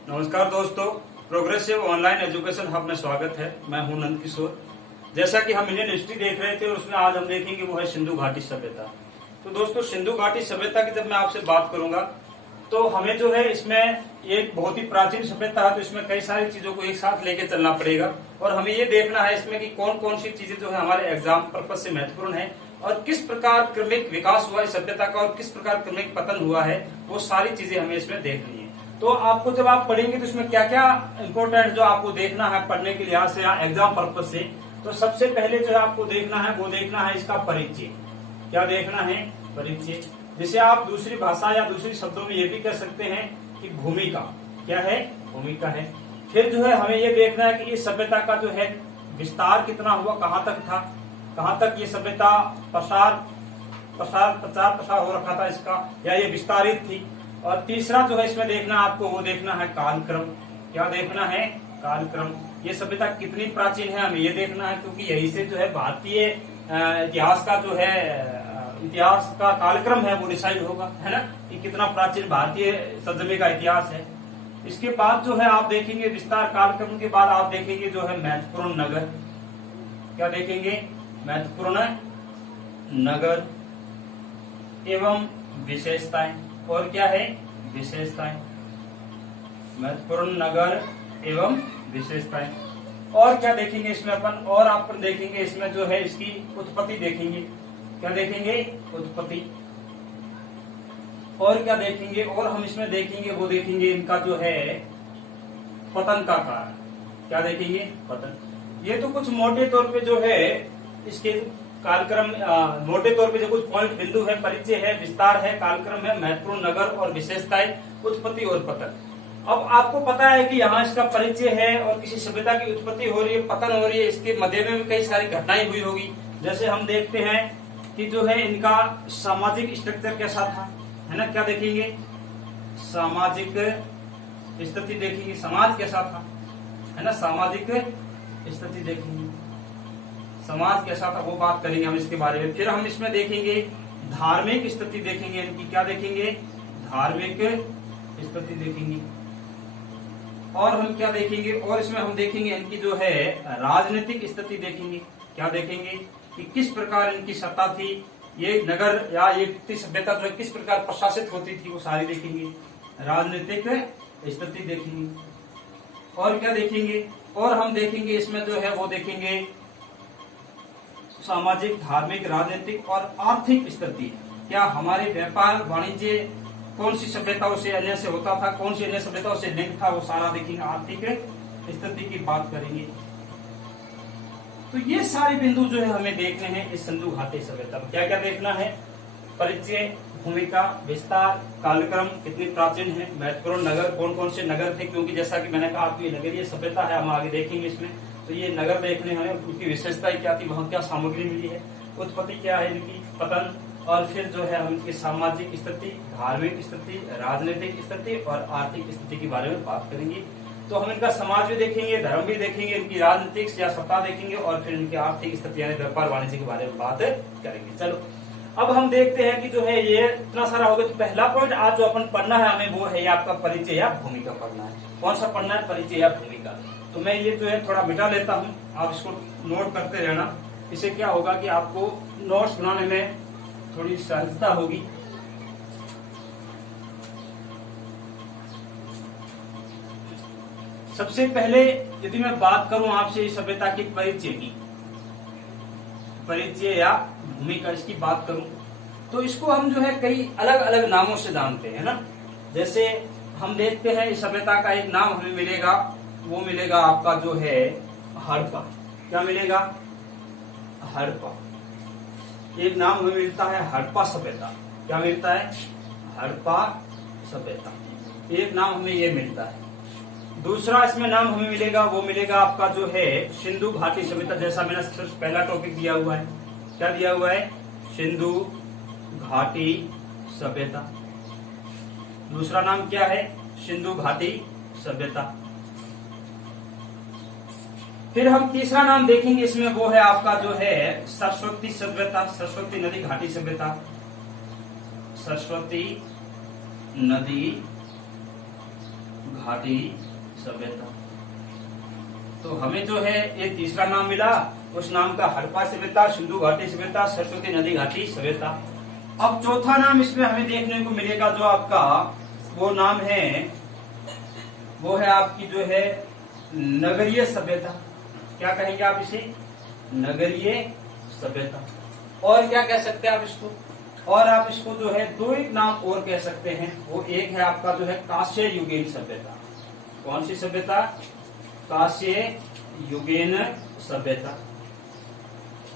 नमस्कार दोस्तों, progressive online education hub में स्वागत है। मैं हूं नंद किशोर। जैसा कि हम इंडियन हिस्ट्री देख रहे थे और उसमें आज हम देखेंगे वो है सिंधु घाटी सभ्यता। तो दोस्तों, सिंधु घाटी सभ्यता की जब मैं आपसे बात करूंगा तो हमें जो है इसमें एक बहुत ही प्राचीन सभ्यता है, तो इसमें कई सारी चीजों को एक साथ लेके चलना पड़ेगा और हमें ये देखना है इसमें कि कौन कौन सी चीजें जो है हमारे एग्जाम पर्पज से महत्वपूर्ण है और किस प्रकार क्रमिक विकास हुआ इस सभ्यता का और किस प्रकार क्रमिक पतन हुआ है, वो सारी चीजें हमें इसमें देखनी है। तो आपको जब आप पढ़ेंगे तो इसमें क्या क्या इंपॉर्टेंट जो आपको देखना है पढ़ने के लिहाज से या एग्जाम पर्पज से, तो सबसे पहले जो है आपको देखना है वो देखना है इसका परिचय। क्या देखना है? परिचय। जिसे आप दूसरी भाषा या दूसरी शब्दों में ये भी कह सकते हैं कि भूमिका। क्या है? भूमिका है। फिर जो है हमें ये देखना है कि इस सभ्यता का जो है विस्तार कितना हुआ, कहाँ तक था, कहाँ तक ये सभ्यता प्रसार हो रखा था इसका, या ये विस्तारित थी। और तीसरा जो है इसमें देखना आपको वो देखना है कालक्रम। क्या देखना है? कालक्रम। ये सभ्यता कितनी प्राचीन है हमें ये देखना है, क्योंकि यही से जो है भारतीय इतिहास का जो है इतिहास का कालक्रम है वो डिसाइड होगा, है ना, कि कितना प्राचीन भारतीय सभ्यता का इतिहास है। इसके बाद जो है आप देखेंगे विस्तार कालक्रम के बाद आप देखेंगे जो है महत्वपूर्ण नगर। क्या देखेंगे? महत्वपूर्ण नगर एवं विशेषताएं। और क्या है? विशेषताएं। महत्वपूर्ण नगर एवं विशेषताएं। और क्या देखेंगे इसमें अपन? और अपन देखेंगे इसमें जो है इसकी उत्पत्ति देखेंगे। क्या देखेंगे? उत्पत्ति। और क्या देखेंगे? और हम इसमें देखेंगे वो देखेंगे इनका जो है पतन का कारण। क्या देखेंगे? पतन। ये तो कुछ मोटे तौर पे जो है इसके कालक्रम मोटे तौर पे जो कुछ पॉइंट बिंदु है, परिचय है, विस्तार है, कालक्रम है, महत्वपूर्ण नगर और विशेषताएं, उत्पत्ति और पतन। अब आपको पता है कि यहाँ इसका परिचय है और किसी सभ्यता की उत्पत्ति हो रही है, पतन हो रही है, इसके मध्य में भी कई सारी घटनाएं हुई होगी। जैसे हम देखते हैं कि जो है इनका सामाजिक स्ट्रक्चर कैसा था, है ना। क्या देखेंगे? सामाजिक स्थिति देखेंगे, समाज कैसा था, है ना, सामाजिक स्थिति देखेंगे, समाज कैसा था वो बात करेंगे हम इसके बारे में। फिर हम इसमें देखेंगे धार्मिक स्थिति देखेंगे इनकी। क्या देखेंगे? धार्मिक स्थिति देखेंगे। और हम क्या देखेंगे? और इसमें हम देखेंगे इनकी जो है राजनीतिक स्थिति देखेंगे। क्या देखेंगे? कि किस प्रकार इनकी सत्ता थी, ये नगर या ये सभ्यता जो है किस प्रकार प्रशासित होती थी, वो सारी देखेंगे। राजनीतिक स्थिति देखेंगे। और क्या देखेंगे? और हम देखेंगे इसमें जो है वो देखेंगे सामाजिक, धार्मिक, राजनीतिक और आर्थिक स्थिति। क्या हमारे व्यापार वाणिज्य कौन सी सभ्यताओं से अन्य से होता था, कौन सी अन्य सभ्यताओं से लिंक था, वो सारा देखेंगे। आर्थिक स्थिति की बात करेंगे। तो ये सारे बिंदु जो है हमें देखने हैं इस सिंधु घाटी सभ्यता में। क्या क्या देखना है? परिचय, भूमिका, विस्तार, कालक्रम, कितनी प्राचीन है, महत्वपूर्ण नगर, कौन कौन से नगर थे, क्योंकि जैसा कि मैंने कहा आपको ये नगरीय सभ्यता है, हम आगे देखेंगे इसमें। तो ये नगर देखने हैं, उनकी विशेषताएं क्या थी, वहां क्या सामग्री मिली है, उत्पत्ति क्या है इनकी, पतन, और फिर जो है हम इनकी सामाजिक स्थिति, धार्मिक स्थिति, राजनीतिक स्थिति और आर्थिक स्थिति के बारे में बात करेंगे। तो हम इनका समाज भी देखेंगे, धर्म भी देखेंगे, इनकी राजनीतिक या सत्ता देखेंगे और फिर इनकी आर्थिक स्थिति यानी व्यापार वाणिज्य के बारे में बात करेंगे। चलो अब हम देखते हैं कि जो है ये इतना सारा हो गया। तो पहला पॉइंट आज जो अपन पढ़ना है हमें वो है आपका परिचय या भूमिका पढ़ना है। कौन सा पढ़ना है? परिचय या भूमिका। तो मैं ये जो है थोड़ा मिटा लेता हूँ, आप इसको नोट करते रहना। इससे क्या होगा कि आपको नोट्स बनाने में थोड़ी सहजता होगी। सबसे पहले यदि मैं बात करूं आपसे इस सभ्यता की परिचय की, परिचय या भूमिका इसकी बात करूं तो इसको हम जो है कई अलग अलग नामों से जानते हैं ना। जैसे हम देखते हैं इस सभ्यता का एक नाम हमें मिलेगा, वो मिलेगा आपका जो है हड़प्पा। क्या मिलेगा? हड़प्पा। एक नाम हमें मिलता है हड़प्पा सभ्यता। क्या मिलता है? हड़प्पा सभ्यता। एक नाम हमें ये मिलता है। दूसरा इसमें नाम हमें मिलेगा, वो मिलेगा आपका जो है सिंधु घाटी सभ्यता। जैसा मैंने पहला टॉपिक दिया हुआ है, क्या दिया हुआ है? सिंधु घाटी सभ्यता। दूसरा नाम क्या है? सिंधु घाटी सभ्यता। फिर हम तीसरा नाम देखेंगे इसमें, वो है आपका जो है सरस्वती सभ्यता, सरस्वती नदी घाटी सभ्यता। सरस्वती नदी घाटी सभ्यता। तो हमें जो है ये तीसरा नाम मिला, उस नाम का हड़प्पा सभ्यता, सिंधु घाटी सभ्यता, सरस्वती नदी घाटी सभ्यता। अब चौथा नाम इसमें हमें देखने को मिलेगा जो आपका वो नाम है, वो है आपकी जो है नगरीय सभ्यता। क्या कहेंगे आप इसे? नगरीय सभ्यता। और क्या कह सकते हैं आप इसको? और आप इसको जो है दो एक नाम और कह सकते हैं। वो एक है आपका जो है कांस्य युगीन सभ्यता। कौन सी सभ्यता? कांस्य युगीन सभ्यता।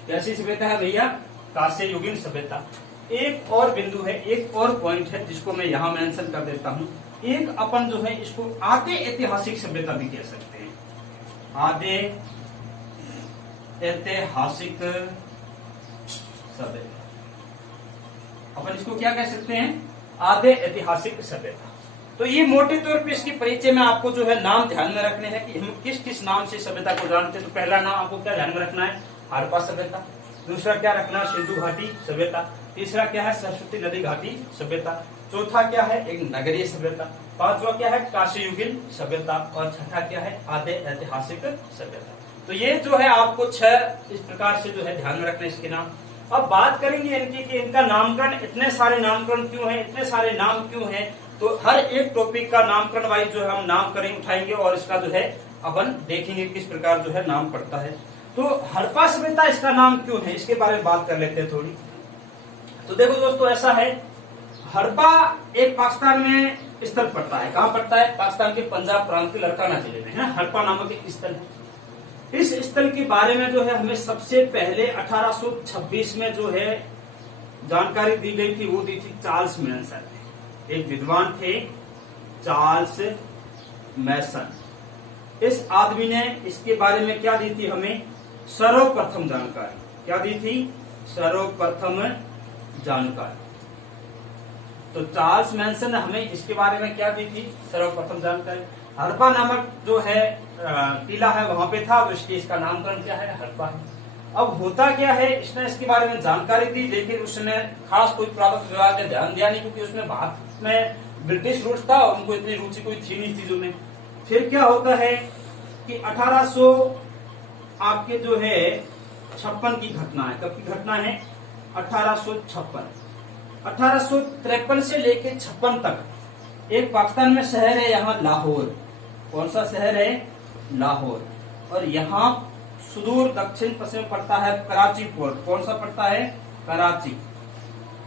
कैसी सभ्यता है भैया? कांस्य युगीन सभ्यता। एक और बिंदु है, एक और पॉइंट है जिसको मैं यहां मेंशन कर देता हूं। एक अपन जो है इसको आदि ऐतिहासिक सभ्यता भी कह सकते हैं। आदि ऐतिहासिक सभ्यता, अपन इसको क्या कह सकते हैं? आदि ऐतिहासिक सभ्यता। तो ये मोटे तौर पे इसके परिचय में आपको जो है नाम ध्यान में रखने हैं कि हम किस किस नाम से सभ्यता को जानते हैं। तो पहला नाम आपको क्या ध्यान में रखना है? हड़प्पा सभ्यता। दूसरा क्या रखना है? सिंधु घाटी सभ्यता। तीसरा क्या है? सरस्वती नदी घाटी सभ्यता। चौथा क्या है? एक नगरीय सभ्यता। पांचवा क्या है? कांस्य युगीन सभ्यता। और छठा क्या है? आदि ऐतिहासिक सभ्यता। तो ये जो है आपको 6 इस प्रकार से जो है ध्यान में रखना इसके नाम। अब बात करेंगे इनकी कि इनका नामकरण, इतने सारे नामकरण क्यों है, इतने सारे नाम क्यों है। तो हर एक टॉपिक का नामकरण वाइज जो है हम नाम करेंगे, उठाएंगे और इसका जो है अपन देखेंगे किस प्रकार जो है नाम पड़ता है। तो हड़प्पा सभ्यता इसका नाम क्यों है, इसके बारे में बात कर लेते हैं थोड़ी। तो देखो दोस्तों, ऐसा है, हड़प्पा एक पाकिस्तान में स्थल पड़ता है। कहाँ पड़ता है? पाकिस्तान के पंजाब प्रांत के लड़काना जिले में है। हड़प्पा नामक एक स्थल है। इस स्थल के बारे में जो है हमें सबसे पहले 1826 में जो है जानकारी दी गई थी, वो दी थी चार्ल्स मैसन। एक विद्वान थे चार्ल्स मैसन। इस आदमी ने इसके बारे में क्या दी थी हमें? सर्वप्रथम जानकारी। क्या दी थी? सर्वप्रथम जानकारी। तो चार्ल्स मैसन ने हमें इसके बारे में क्या दी थी? सर्वप्रथम जानकारी। हड़प्पा नामक जो है टीला है वहां पे था, इसलिए इसका नामकरण क्या है? हड़प्पा है। अब होता क्या है, इसने इसके बारे में जानकारी दी, लेकिन उसने खास कोई पुरातत्व विभाग ने ध्यान दिया नहीं, क्योंकि उसमें भारत में ब्रिटिश रूल्स था और उनको इतनी रुचि कोई थी नहीं चीजों में। फिर क्या होता है कि 1800 आपके जो है 56 की घटना है। कब की घटना है? 1856। 1853 से लेके 56 तक एक पाकिस्तान में शहर है यहाँ लाहौर। कौन सा शहर है? लाहौर। और यहाँ सुदूर दक्षिण पश्चिम पड़ता है कराची पोर्ट। कौन सा पड़ता है? कराची।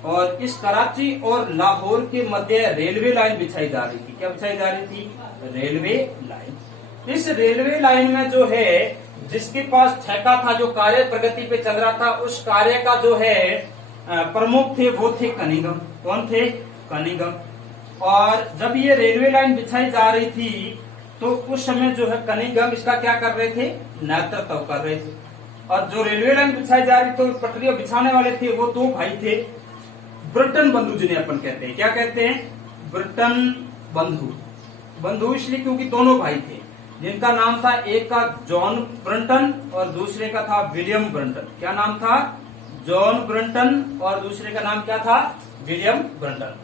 और इस कराची और लाहौर के मध्य रेलवे लाइन बिछाई जा रही थी। क्या बिछाई जा रही थी? Railway line. इस रेलवे लाइन में जो है जिसके पास ठेका था, जो कार्य प्रगति पे चल रहा था, उस कार्य का जो है प्रमुख थे वो थे कनिंघम। कौन थे? कनिंघम। और जब ये रेलवे लाइन बिछाई जा रही थी तो उस समय जो है कनिंघम इसका क्या कर रहे थे? नेतृत्व कर रहे थे। और जो रेलवे लाइन बिछाई जा रही तो पटरियां बिछाने वाले थे वो 2 भाई थे, ब्रिटन बंधु जिन्हें अपन कहते हैं। क्या कहते हैं? ब्रिटन बंधु। बंधु इसलिए क्योंकि दोनों भाई थे, जिनका नाम था, एक का जॉन ब्रंटन और दूसरे का था विलियम ब्रंटन। क्या नाम था? जॉन ब्रंटन और दूसरे का नाम क्या था? William Brunton.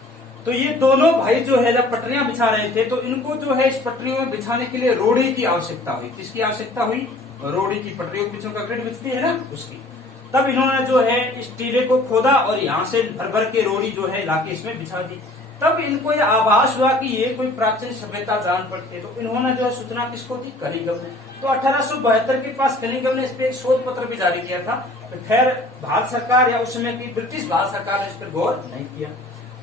तो ये दोनों भाई जो है जब पटरियां बिछा रहे थे तो इनको जो है इस पटरियों में बिछाने के लिए रोड़ी की आवश्यकता हुई। किसकी आवश्यकता हुई? रोड़ी की। पटरियों के पीछे कंक्रीट बिछती है ना, उसकी। तब इन्होंने जो है इस टीले को खोदा और यहाँ से भर भर के रोड़ी जो है लाके इसमें बिछा दी। तब इनको ये आभास हुआ कि ये कोई प्राचीन सभ्यता जान पड़ती है। तो इन्होंने जो है सूचना किसको दी? कनिंघम ने। तो 1872 के पास कनिंघम ने इस पे एक शोध पत्र भी जारी किया था। खैर भारत सरकार या उस समय की ब्रिटिश भारत सरकार ने इस पर गौर नहीं किया।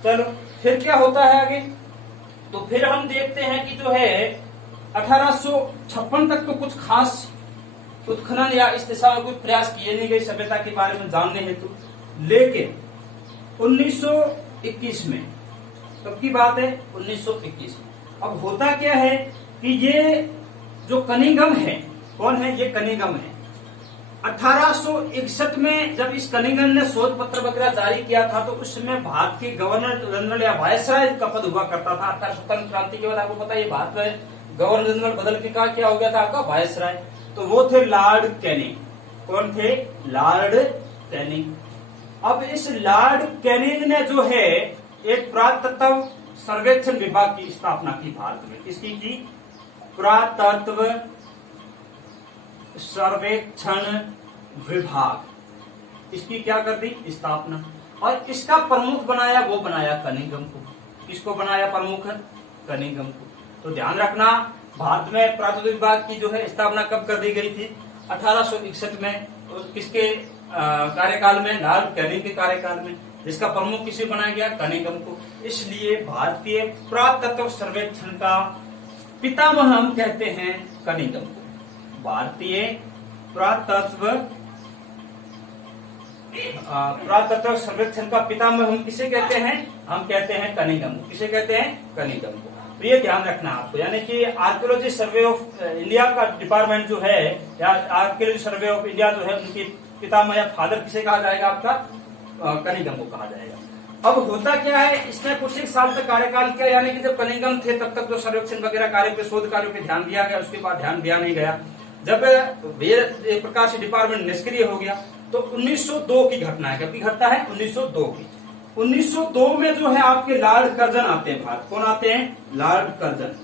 चलो फिर क्या होता है आगे? तो फिर हम देखते हैं कि जो है 1856 तक तो कुछ खास उत्खनन या इस दिशा में कोई प्रयास किए नहीं गए सभ्यता के बारे में जानने हेतु। लेकिन 1921 में, कब की बात है? 1921 में। अब होता क्या है कि ये जो कनिंघम है, कौन है? ये कनिंघम है। 1861 में जब इस कनिंघम ने शोध पत्र वगैरह जारी किया था तो उस समय भारत के गवर्नर जनरल या वायसराय का पद हुआ करता था। 1857 क्रांति के बाद आपको पता है भारत में गवर्नर जनरल बदल के क्या हो गया था आपका? वायसराय। तो वो थे लॉर्ड कैनिंग। कौन थे? Lord Canning. अब इस लॉर्ड कैनिंग ने जो है एक पुरातत्व सर्वेक्षण विभाग की स्थापना की भारत में। किसकी की? पुरातत्व सर्वेक्षण विभाग, इसकी क्या कर दी? स्थापना। और इसका प्रमुख बनाया, वो बनाया कनिंघम को। किसको बनाया प्रमुख? कनिंघम को। तो ध्यान रखना, भारत में पुरातत्व विभाग की जो है स्थापना कब कर दी गई थी? 1861 में। किसके कार्यकाल में? लॉर्ड कैनिंग के कार्यकाल में। जिसका प्रमुख किसे बनाया गया? कनिंघम को। इसलिए भारतीय पुरातत्व सर्वेक्षण का पितामह हम कहते हैं कनिंघम को। भारतीय पुरातत्व सर्वेक्षण का पितामह हम किसे कहते हैं? हम कहते हैं कनिंघम को। किसे कहते हैं? कनिंघम को। तो ये ध्यान रखना आपको, यानी कि आर्कियोलॉजी सर्वे ऑफ इंडिया का डिपार्टमेंट जो है, या आर्कियोलॉजी सर्वे ऑफ इंडिया जो है, उनकी पितामह या फादर किसे कहा जाएगा? आपका कनिंघम को कहा जाएगा। अब होता क्या है, इसने कुछ एक साल तक कार्यकाल किया, यानी कि जब कनिंघम थे तब तक जो सर्वेक्षण वगैरह कार्य पे, शोध कार्यों पे ध्यान दिया गया, उसके बाद ध्यान दिया नहीं गया। जब एक प्रकार से डिपार्टमेंट निष्क्रिय हो गया तो 1902 की घटना है। कब की घटना है? 1902 की। 1902 में जो है आपके लॉर्ड कर्जन आते हैं भारत। कौन आते हैं? Lord Curzon.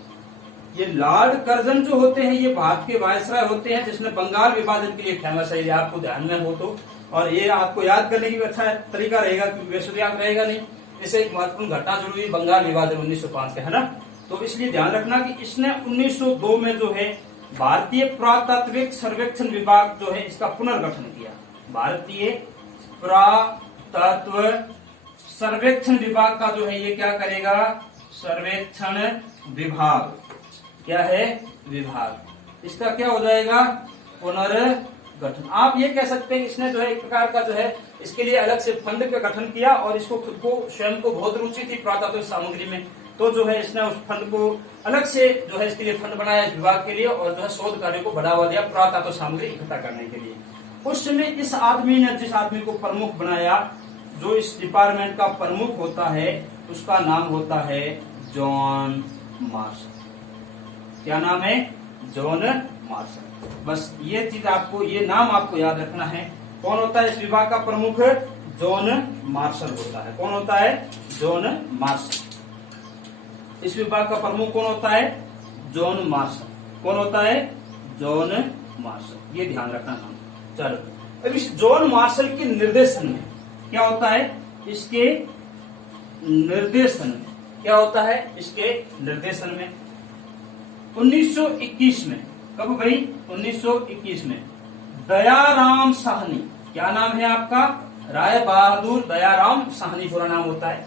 ये लॉर्ड कर्जन जो होते हैं, ये भारत के वायसराय होते हैं, जिसने बंगाल विभाजन के लिए फेमस है। ये आपको ध्यान में हो तो, और ये आपको याद करने की भी अच्छा तरीका रहेगा, क्योंकि वैसे तो याद रहेगा नहीं। इसे एक महत्वपूर्ण घटना जरूरी है, बंगाल विभाजन 1905 का, है ना। तो इसलिए ध्यान रखना कि इसने 1902 में जो है भारतीय पुरातात्विक सर्वेक्षण विभाग जो है, इसका पुनर्गठन किया। भारतीय पुरातत्व सर्वेक्षण विभाग का जो है, ये क्या करेगा? सर्वेक्षण विभाग क्या है? विभाग। इसका क्या हो जाएगा? पुनर्गठन। आप ये कह सकते हैं इसने जो है एक प्रकार का जो है, इसके लिए अलग से फंड का गठन किया, और इसको खुद को स्वयं को बहुत रुचि थी पुरातत्व सामग्री में, तो जो है इसने उस फंड को अलग से जो है इसके लिए फंड बनाया इस विभाग के लिए, और जो है शोध कार्य को बढ़ावा दिया पुरातत्व सामग्री इकट्ठा करने के लिए। उस समय इस आदमी ने, जिस आदमी को प्रमुख बनाया, जो इस डिपार्टमेंट का प्रमुख होता है, उसका नाम होता है जॉन मार्शल। क्या नाम है? John Marshall. बस ये चीज आपको, ये नाम आपको याद रखना है। कौन होता है इस विभाग का प्रमुख? जॉन मार्शल होता है। कौन होता है? John Marshall. इस विभाग का प्रमुख कौन होता है? John Marshall. कौन होता है? John Marshall. ये ध्यान रखना हम। चलो, अब इस जॉन मार्शल के निर्देशन में क्या होता है? इसके निर्देशन में क्या होता है? इसके निर्देशन में 1921 में, कब भाई? 1921 में दयाराम साहनी। क्या नाम है आपका? राय बहादुर दयाराम साहनी पूरा नाम होता है।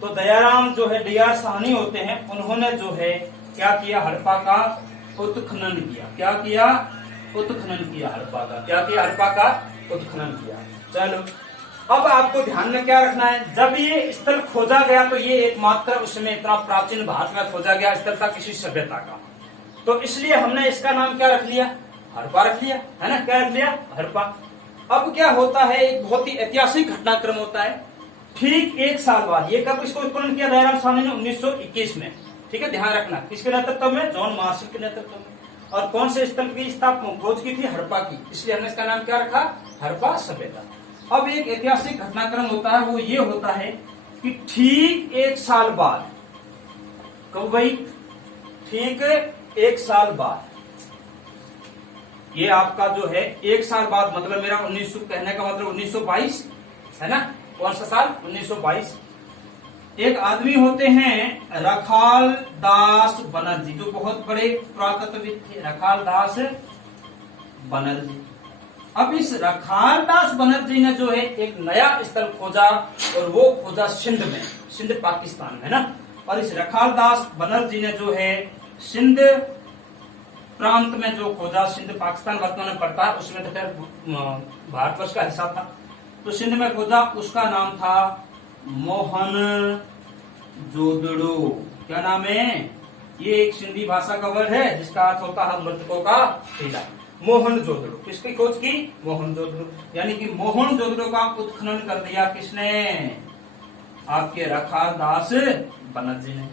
तो दयाराम जो है, डीआर साहनी होते हैं, उन्होंने जो है क्या किया? हड़प्पा का उत्खनन किया। क्या किया? उत्खनन किया हड़प्पा का। क्या किया? हड़प्पा का उत्खनन किया। चलो, अब आपको ध्यान में क्या रखना है, जब ये स्थल खोजा गया तो ये एकमात्र उस समय इतना प्राचीन भारत में खोजा गया स्थल था किसी सभ्यता का, तो इसलिए हमने इसका नाम क्या रख लिया? हड़प्पा रख लिया, है ना। क्या रख लिया? हड़प्पा। अब क्या होता है, एक बहुत ही ऐतिहासिक घटनाक्रम होता है। ठीक एक साल बाद, ये कब इसको उत्खनन किया? दयाराम साहनी ने 1921 में। ठीक है, ध्यान रखना, किसके नेतृत्व में? जॉन मार्शल के नेतृत्व में। और कौन से स्थल की स्थापना खोज की थी? हड़प्पा की। इसलिए हमने इसका नाम क्या रखा? हड़प्पा सभ्यता। अब एक ऐतिहासिक घटनाक्रम होता है, वो ये होता है कि ठीक एक साल बाद, कब भाई? ठीक एक साल बाद, ये आपका जो है एक साल बाद, मतलब मेरा 1900 कहने का मतलब 1922 है ना। कौन सा साल? 1922। एक आदमी होते हैं रखाल दास बनर्जी, जो बहुत बड़े पुरातत्वविद थे, रखाल दास बनर्जी। अब इस रखाल दास बनर्जी ने जो है एक नया स्थल खोजा, और वो खोजा सिंध में, सिंध पाकिस्तान में, है ना। और इस रखाल दास बनर्जी ने जो है सिंध प्रांत में जो खोजा, सिंध पाकिस्तान वर्तमान में पड़ता है, उसमें तो खैर भारतवर्ष का हिस्सा था, तो सिंध में खोजा, उसका नाम था मोहन जोदड़ो। क्या नाम है? ये एक सिंधी भाषा का वर्ड है जिसका अर्थ होता है मृतकों का टीला। मोहन जोदड़ो। किसकी खोज की? मोहन जोदड़ो। यानी कि मोहन जोदड़ो का उत्खनन कर दिया किसने? आपके रखाल दास बनर्जी ने।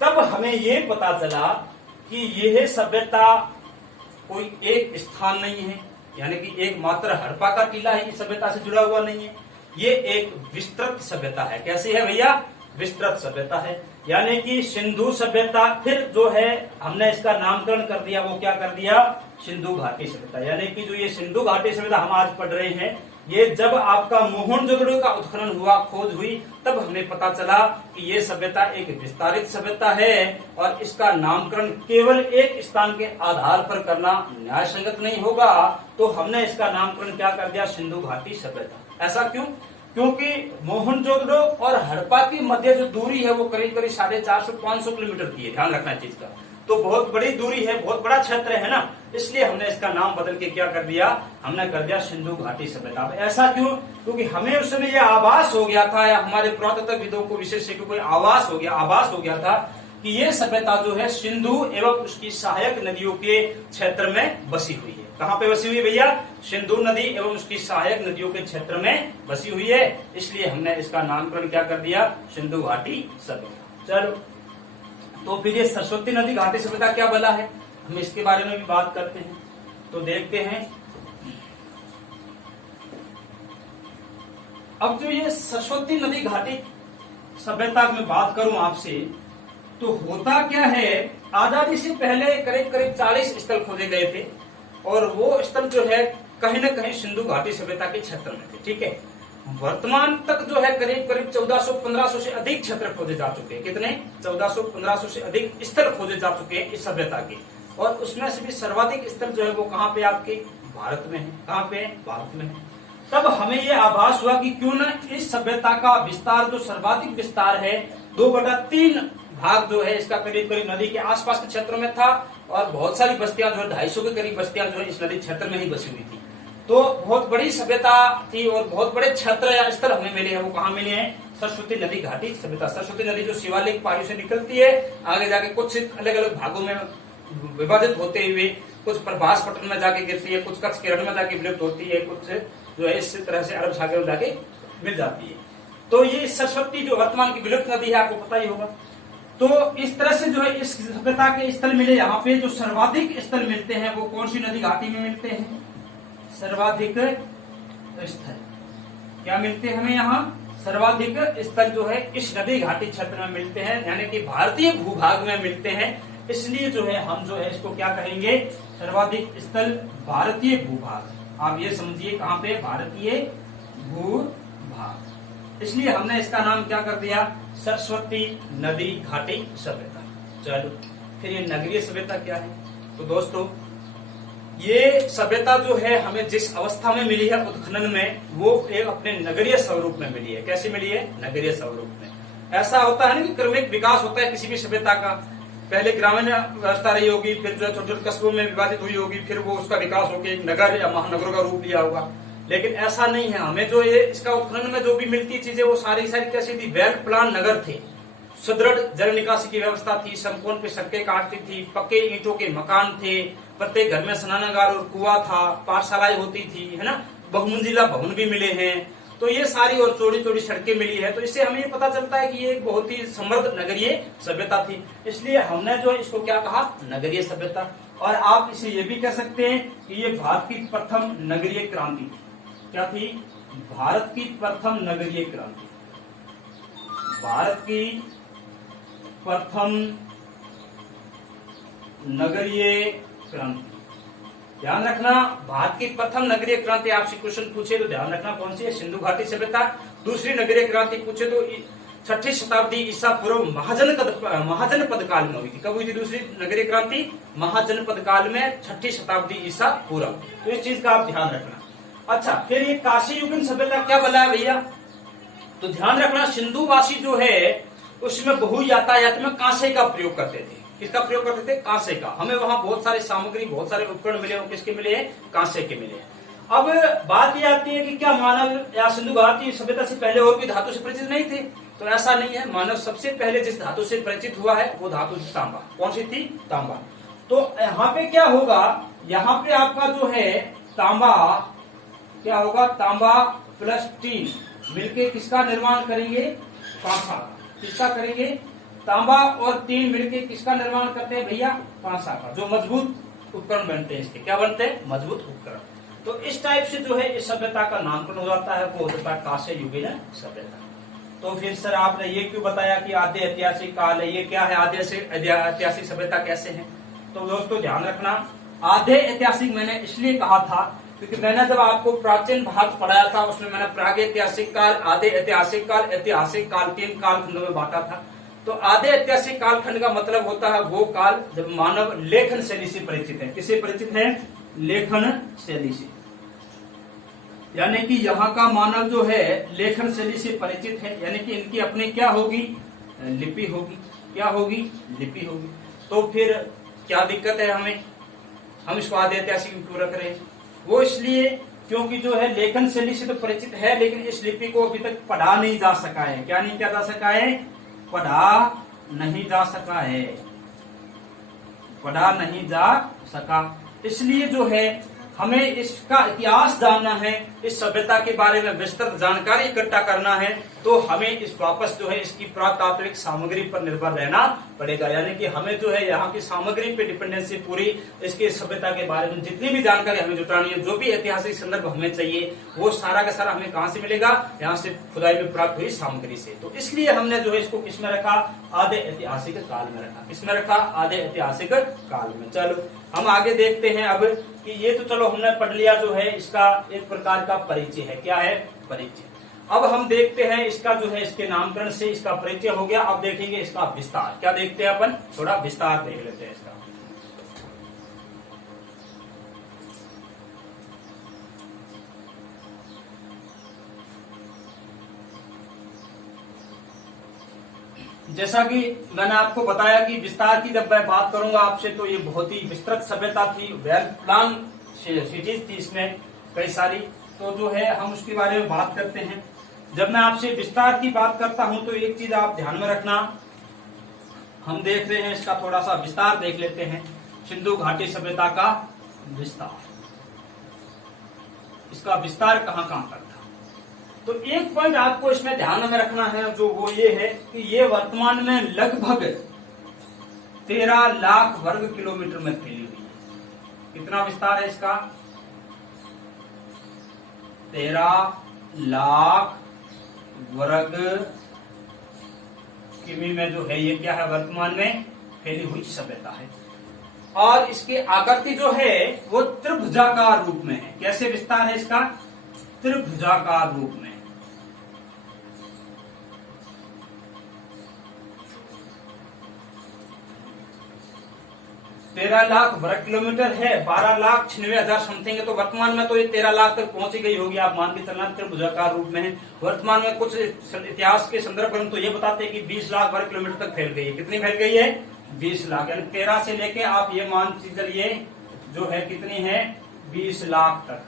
तब हमें ये पता चला कि यह सभ्यता कोई एक स्थान नहीं है, यानी कि एक मात्र हड़प्पा का टीला है, ये सभ्यता से जुड़ा हुआ नहीं है, ये एक विस्तृत सभ्यता है। कैसी है भैया? विस्तृत सभ्यता है। यानी कि सिंधु सभ्यता। फिर जो है हमने इसका नामकरण कर दिया, वो क्या कर दिया, सिंधु घाटी सभ्यता। यानी कि जो ये सिंधु घाटी सभ्यता हम आज पढ़ रहे हैं, ये जब आपका मोहनजोदड़ो का उत्खनन हुआ, खोज हुई, तब हमें पता चला कि ये सभ्यता एक विस्तारित सभ्यता है और इसका नामकरण केवल एक स्थान के आधार पर करना न्याय संगत नहीं होगा। तो हमने इसका नामकरण क्या कर दिया, सिंधु घाटी सभ्यता। ऐसा क्यों? क्योंकि मोहनजोदड़ो और हड़प्पा की मध्य जो दूरी है वो करीब करीब 450-500 किलोमीटर की है। ध्यान रखना चीज का, तो बहुत बड़ी दूरी है, बहुत बड़ा क्षेत्र है ना, इसलिए हमने इसका नाम बदल के क्या कर दिया, हमने कर दिया सिंधु घाटी सभ्यता। ऐसा क्यों? क्योंकि हमें उस समय यह आभास हो गया था, या हमारे पुरातत्वविदों को विशेष कोई आभास हो गया था कि ये सभ्यता जो है सिंधु एवं उसकी सहायक नदियों के क्षेत्र में बसी हुई है। कहाँ पे बसी हुई भैया? सिंधु नदी एवं उसकी सहायक नदियों के क्षेत्र में बसी हुई है, इसलिए हमने इसका नामकरण क्या कर दिया, सिंधु घाटी सभ्यता। चलो, तो फिर ये सरस्वती नदी घाटी सभ्यता क्या बला है, हम इसके बारे में भी बात करते हैं। तो देखते हैं, अब जो ये सरस्वती नदी घाटी सभ्यता में बात करूं आपसे, तो होता क्या है, आजादी से पहले करीब करीब 40 स्थल खोजे गए थे और वो स्थल जो है कहीं न कहीं सिंधु घाटी सभ्यता के क्षेत्र में थे। ठीक है, वर्तमान तक जो है करीब करीब 1400-1500 से अधिक क्षेत्र खोजे जा चुके हैं। कितने? 1400-1500 से अधिक स्थल खोजे जा चुके हैं इस सभ्यता के, और उसमें से भी सर्वाधिक स्थल जो है वो कहाँ पे, आपके भारत में है। कहाँ पे? भारत में है। तब हमें ये आभास हुआ कि क्यों न इस सभ्यता का विस्तार, जो सर्वाधिक विस्तार है, 2/3 भाग जो है इसका करीब करीब नदी के आसपास के क्षेत्रों में था, और बहुत सारी बस्तियां जो है 250 के करीब बस्तियां जो है इस नदी क्षेत्र में ही बसी हुई थी। तो बहुत बड़ी सभ्यता थी और बहुत बड़े क्षेत्र या स्थल हमें मिले हैं। वो कहाँ मिले हैं? सरस्वती नदी घाटी सभ्यता। सरस्वती नदी जो शिवालिक पहाड़ियों से निकलती है, आगे जाके कुछ अलग अलग भागों में विभाजित होते हुए कुछ प्रभास पटन में जाके गिरती है, कुछ कच्छ किरण में जाके विलुप्त होती है, कुछ जो है इस तरह से अरब सागर में जाके मिल जाती है। तो ये सरस्वती जो वर्तमान की विलुप्त नदी है, आपको पता ही होगा। तो इस तरह से जो है इस सभ्यता के स्थल मिले। यहाँ पे जो सर्वाधिक स्थल मिलते हैं वो कौन सी नदी घाटी में मिलते हैं? सर्वाधिक स्थल क्या मिलते हैं हमें यहाँ? सर्वाधिक स्थल जो है इस नदी घाटी क्षेत्र में मिलते हैं, यानी कि भारतीय भूभाग में मिलते हैं। इसलिए जो है हम जो है इसको क्या कहेंगे? सर्वाधिक स्थल भारतीय भूभाग। आप ये समझिए, कहाँ पे? भारतीय भूभाग। इसलिए हमने इसका नाम क्या कर दिया? सरस्वती नदी घाटी सभ्यता। चलो, फिर ये नगरीय सभ्यता क्या है? तो दोस्तों, ये सभ्यता जो है हमें जिस अवस्था में मिली है उत्खनन में, वो एक अपने नगरीय स्वरूप में मिली है। कैसे मिली है? नगरीय स्वरूप में। ऐसा होता है ना कि क्रमिक विकास होता है किसी भी सभ्यता का। पहले ग्रामीण व्यवस्था रही होगी, फिर जो छोटे छोटे कस्बों में विभाजित हुई होगी, फिर वो उसका विकास होकर एक नगर या महानगरों का रूप लिया होगा। लेकिन ऐसा नहीं है। हमें जो ये इसका उत्खनन में जो भी मिलती चीजें, वो सारी कैसी थी? वेल प्लान नगर थे, सुदृढ़ जल निकासी की व्यवस्था थी, संपूर्ण पे सड़कें काटती थी, पक्के ईंटों के मकान थे, प्रत्येक घर में स्नानागार और कुआं था, पाठशालाएं होती थी, है ना, बहुमंजिला भवन भी मिले हैं। तो ये सारी और चौड़ी चौड़ी सड़कें मिली है। तो इससे हमें ये पता चलता है कि ये एक बहुत ही समृद्ध नगरीय सभ्यता थी। इसलिए हमने जो इसको क्या कहा? नगरीय सभ्यता। और आप इसे ये भी कह सकते हैं कि ये भारत की प्रथम नगरीय क्रांति थी। क्या थी? भारत की प्रथम नगरीय क्रांति। भारत की प्रथम नगरीय क्रांति। ध्यान रखना, भारत की प्रथम नगरीय क्रांति आपसे क्वेश्चन पूछे तो ध्यान रखना कौन सी है? सिंधु घाटी सभ्यता। दूसरी नगरीय क्रांति पूछे तो 6ठी शताब्दी ईसा पूर्व महाजनपद काल में हुई थी। कब हुई थी दूसरी नगरीय क्रांति? महाजनपद काल में, 6ठी शताब्दी ईसा पूर्व। तो इस चीज का आप ध्यान रखना। अच्छा, फिर ये काशी युगीन सभ्यता क्या बला है भैया? तो ध्यान रखना, सिंधुवासी जो है उसमें बहु यातायात में कांसे का प्रयोग करते थे। किसका प्रयोग करते थे? कांसे का। हमें वहां बहुत सारे सामग्री, बहुत सारे उपकरण मिले। वो किसके मिले हैं? कांसे के मिले। अब बात ये आती है कि क्या मानव या सिंधु घाटी सभ्यता से पहले और भी धातु से परिचित नहीं थे? तो ऐसा नहीं है। मानव सबसे पहले जिस धातु से परिचित हुआ है वो धातु तांबा। कौन सी थी? तांबा। तो यहाँ पे क्या होगा? यहाँ पे आपका जो है तांबा क्या होगा? तांबा प्लस टीन मिलके किसका निर्माण करेंगे? कांसा। किसका करेंगे? तांबा और टीन मिलके किसका निर्माण करते हैं भैया? कांसा का। जो मजबूत उपकरण बनते हैं इसके। क्या बनते हैं? मजबूत उपकरण। तो इस टाइप से जो है इस सभ्यता का नामकरण हो जाता है, वो होता है कांस्य युगीन सभ्यता। तो फिर सर आपने ये क्यों बताया कि आद्य ऐतिहासिक काल है, ये क्या है आद्य ऐतिहासिक सभ्यता कैसे है? तो दोस्तों ध्यान रखना, आद्य ऐतिहासिक मैंने इसलिए कहा था क्योंकि मैंने जब आपको प्राचीन भाग पढ़ाया था उसमें मैंने प्रागैतिहासिक काल, आद्य ऐतिहासिक काल, ऐतिहासिक काल 3 कालखंडों में बांटा था। तो आद्य ऐतिहासिक कालखंड का मतलब होता है वो काल जब मानव लेखन शैली से परिचित है। किससे परिचित है? लेखन शैली से, यानी कि यहाँ का मानव जो है लेखन शैली से परिचित है, यानी कि इनकी अपनी क्या होगी? लिपि होगी। क्या होगी? लिपि होगी। तो फिर क्या दिक्कत है हमें? हम इसको आद्य ऐतिहासिक क्यों रख रहे हैं? वो इसलिए क्योंकि जो है लेखन शैली से तो परिचित है, लेकिन इस लिपि को अभी तक पढ़ा नहीं जा सका है। क्या नहीं किया जा सका है? पढ़ा नहीं जा सका है, पढ़ा नहीं जा सका। इसलिए जो है हमें इसका इतिहास जानना है, इस सभ्यता के बारे में विस्तृत जानकारी इकट्ठा करना है, तो हमें इस वापस जो है इसकी पुरातात्विक सामग्री पर निर्भर रहना पड़ेगा। यानी कि हमें जो है यहाँ की सामग्री पे डिपेंडेंसी पूरी, इसके सभ्यता के बारे में जितनी भी जानकारी हमें जुटानी है, जो भी ऐतिहासिक संदर्भ हमें चाहिए, वो सारा का सारा हमें कहाँ से मिलेगा? यहाँ से खुदाई में प्राप्त हुई सामग्री से। तो इसलिए हमने जो है इसको किसमें रखा? आद्य ऐतिहासिक काल में रखा। किसमें रखा? आद्य ऐतिहासिक काल में। चलो हम आगे देखते हैं अब कि ये तो चलो हमने पढ़ लिया जो है इसका एक प्रकार का परिचय है। क्या है? परिचय। अब हम देखते हैं इसका जो है इसके नामकरण से इसका परिचय हो गया। अब देखेंगे इसका विस्तार। क्या देखते हैं अपन? थोड़ा विस्तार देख लेते हैं इसका। जैसा कि मैंने आपको बताया कि विस्तार की जब मैं बात करूंगा आपसे तो ये बहुत ही विस्तृत सभ्यता थी, वेल प्लान सिटीज थी इसमें कई सारी। तो जो है हम उसके बारे में बात करते हैं। जब मैं आपसे विस्तार की बात करता हूं तो एक चीज आप ध्यान में रखना, हम देख रहे हैं इसका थोड़ा सा विस्तार देख लेते हैं। सिंधु घाटी सभ्यता का विस्तार, इसका विस्तार कहां कहां तक था? तो एक पॉइंट आपको इसमें ध्यान में रखना है, जो वो ये है कि ये वर्तमान में लगभग 13 लाख वर्ग किलोमीटर में फैली हुई है। कितना विस्तार है इसका? 13 लाख वर्ग किमी में जो है ये क्या है? वर्तमान में फैली हुई सभ्यता है। और इसकी आकृति जो है वो त्रिभुजाकार रूप में है। कैसे विस्तार है इसका? त्रिभुजाकार रूप में। 13 लाख वर्ग किलोमीटर है, 12,96,000 समथिंग है। तो वर्तमान में तो ये 13 लाख तक पहुंची गई होगी। आप मान के चलना त्रिभुजाकार रूप में है। वर्तमान में कुछ इतिहास के संदर्भ ग्रंथ तो ये बताते हैं कि 20 लाख वर्ग किलोमीटर तक फैल गई है। कितनी फैल गई है? 20 लाख। यानी 13 से लेके आप ये मान के चलिए जो है कितनी है? 20 लाख तक।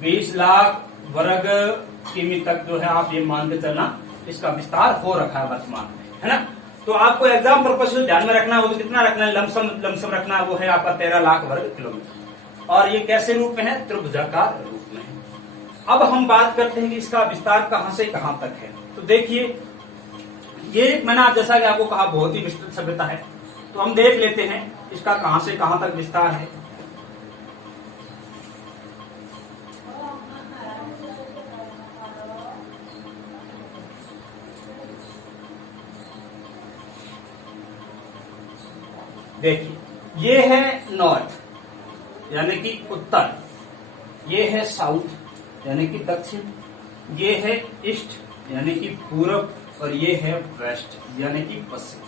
बीस लाख वर्ग किमी तक जो है आप ये मान के चलना इसका विस्तार हो रखा है वर्तमान में, है ना। तो आपको एग्जाम पर्पज से ध्यान में रखना है, वो तो कितना रखना है? लमसम रखना है, वो है आपका 13 लाख वर्ग किलोमीटर। और ये कैसे रूप में है? त्रिभुजाकार रूप में है। अब हम बात करते हैं कि इसका विस्तार कहां से कहां तक है। तो देखिए ये मैंने जैसा कि आपको कहा बहुत ही विस्तृत सभ्यता है। तो हम देख लेते हैं इसका कहां से कहां तक विस्तार है। देखिए ये है नॉर्थ यानी कि उत्तर, ये है साउथ यानी कि दक्षिण, ये है ईस्ट यानी कि पूरब, और ये है वेस्ट यानी कि पश्चिम,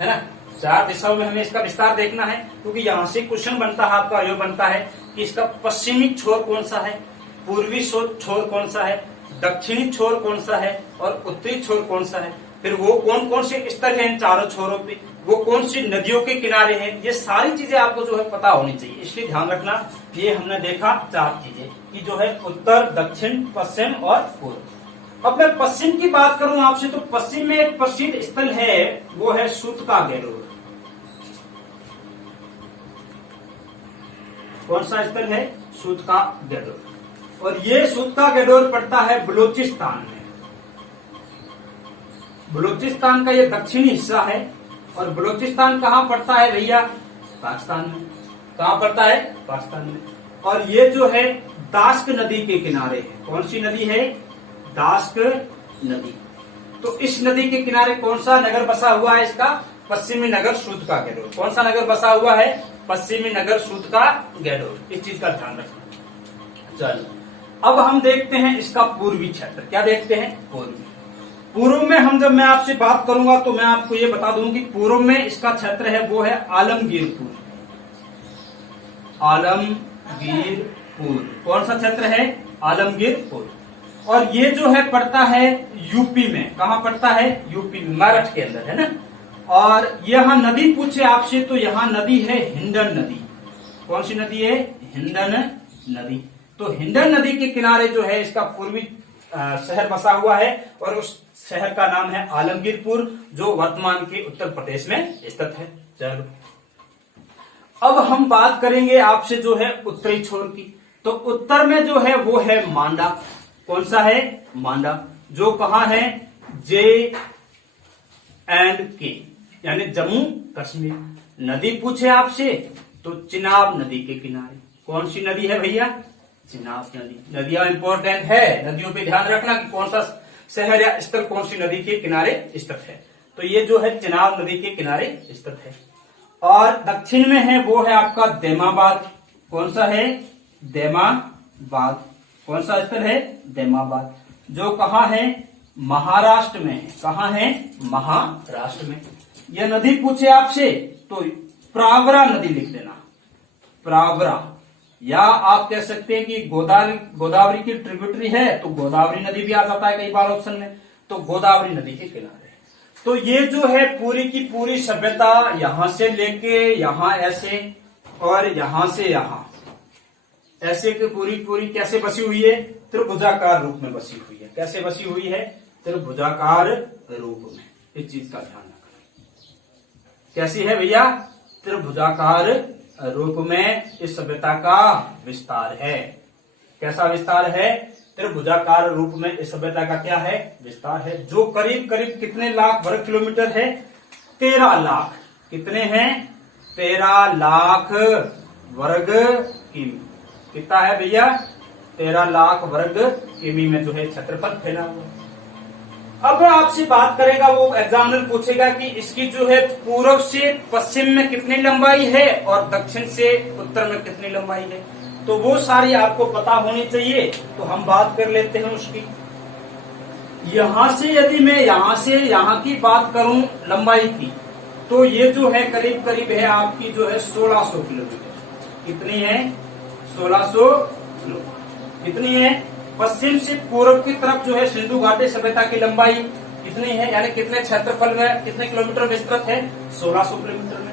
है ना। 4 दिशाओं में हमें इसका विस्तार देखना है, क्योंकि यहाँ से क्वेश्चन बनता है आपका ये बनता है कि इसका पश्चिमी छोर कौन सा है, पूर्वी छोर कौन सा है, दक्षिणी छोर कौन सा है और उत्तरी छोर कौन सा है। फिर वो कौन कौन से स्तर हैं इन चारों छोरों पे, वो कौन सी नदियों के किनारे हैं, ये सारी चीजें आपको जो है पता होनी चाहिए। इसलिए ध्यान रखना, ये हमने देखा 4 चीजें कि जो है उत्तर, दक्षिण, पश्चिम और पूर्व। अब मैं पश्चिम की बात करूं आपसे, तो पश्चिम में एक प्रसिद्ध स्थल है, वो है सूतका गैडोर। कौन सा स्थल है? सूतका गैडोर। और ये सूतका गैडोर पड़ता है बलूचिस्तान में। बलूचिस्तान का ये दक्षिणी हिस्सा है। और बलूचिस्तान कहाँ पड़ता है भैया? पाकिस्तान में। कहाँ पड़ता है? पाकिस्तान में। और ये जो है दास्क नदी के किनारे है। कौन सी नदी है? दास्क नदी। तो इस नदी के किनारे कौन सा नगर बसा हुआ है? इसका पश्चिमी नगर सूत का गैडोर। कौन सा नगर बसा हुआ है? पश्चिमी नगर सूत का गैडोर। इस चीज का ध्यान रखना। चलो अब हम देखते हैं इसका पूर्वी क्षेत्र। क्या देखते हैं? पूर्वी। पूर्व में हम जब मैं आपसे बात करूंगा तो मैं आपको ये बता दूं कि पूर्व में इसका क्षेत्र है वो है आलमगीरपुर। आलमगीरपुर कौन सा क्षेत्र है? आलमगीरपुर। और ये जो है पड़ता है यूपी में। कहां पड़ता है? यूपी में, मेरठ के अंदर है ना। और यहाँ नदी पूछे आपसे तो यहाँ नदी है हिंडन नदी। कौन सी नदी है? हिंडन नदी। तो हिंडन नदी के किनारे जो है इसका पूर्वी शहर बसा हुआ है और उस शहर का नाम है आलमगीरपुर, जो वर्तमान के उत्तर प्रदेश में स्थित है। चलो अब हम बात करेंगे आपसे जो है उत्तरी छोर की। तो उत्तर में जो है वो है मांडा। कौन सा है? मांडा, जो कहां है? J&K यानी जम्मू कश्मीर। नदी पूछे आपसे तो चिनाब नदी के किनारे। कौन सी नदी है भैया? चिनाब नदी। नदियां इंपॉर्टेंट है, नदियों पे ध्यान रखना कि कौन सा शहर या स्थल कौन सी नदी के किनारे स्थित है। तो ये जो है चिनाब नदी के किनारे स्थित है। और दक्षिण में है वो है आपका देमाबाद। कौन सा है? देमाबाद। कौन सा स्थल है? देमाबाद, जो कहां है? महाराष्ट्र में है। कहां है? महाराष्ट्र में। यह नदी पूछे आपसे तो प्रावरा नदी लिख देना, प्रावरा। या आप कह सकते हैं कि गोदावरी की ट्रिब्यूटरी है तो गोदावरी नदी भी आ जाता है कई बार ऑप्शन में। तो गोदावरी नदी के किनारे। तो ये जो है पूरी की पूरी सभ्यता यहां से लेके यहां ऐसे और यहां से यहां ऐसे की पूरी कैसे बसी हुई है? त्रिभुजाकार रूप में बसी हुई है। कैसे बसी हुई है? त्रिभुजाकार रूप में। इस चीज का ध्यान रखना। कैसी है भैया? त्रिभुजाकार रूप में इस सभ्यता का विस्तार है। कैसा विस्तार है? त्रिभुजाकार रूप में इस सभ्यता का क्या है? विस्तार है, जो करीब करीब कितने लाख वर्ग किलोमीटर है? 13 लाख। कितने हैं? 13 लाख वर्ग किमी। कितना है भैया? 13 लाख वर्ग किमी में जो है क्षेत्रफल फैला हुआ। अब आपसे बात करेगा, वो एग्जामिनर पूछेगा कि इसकी जो है पूर्व से पश्चिम में कितनी लंबाई है और दक्षिण से उत्तर में कितनी लंबाई है। तो वो सारी आपको पता होनी चाहिए। तो हम बात कर लेते हैं उसकी। यहां से यदि मैं यहां से यहां की बात करूं लंबाई की, तो ये जो है करीब करीब है आपकी जो है 1600 किलोमीटर। कितनी है? 1600 किलोमीटर। कितनी है? पश्चिम से पूर्व की तरफ जो है सिंधु घाटी सभ्यता की लंबाई कितनी है, यानी कितने क्षेत्रफल में कितने किलोमीटर विस्तृत है? 1600 किलोमीटर में।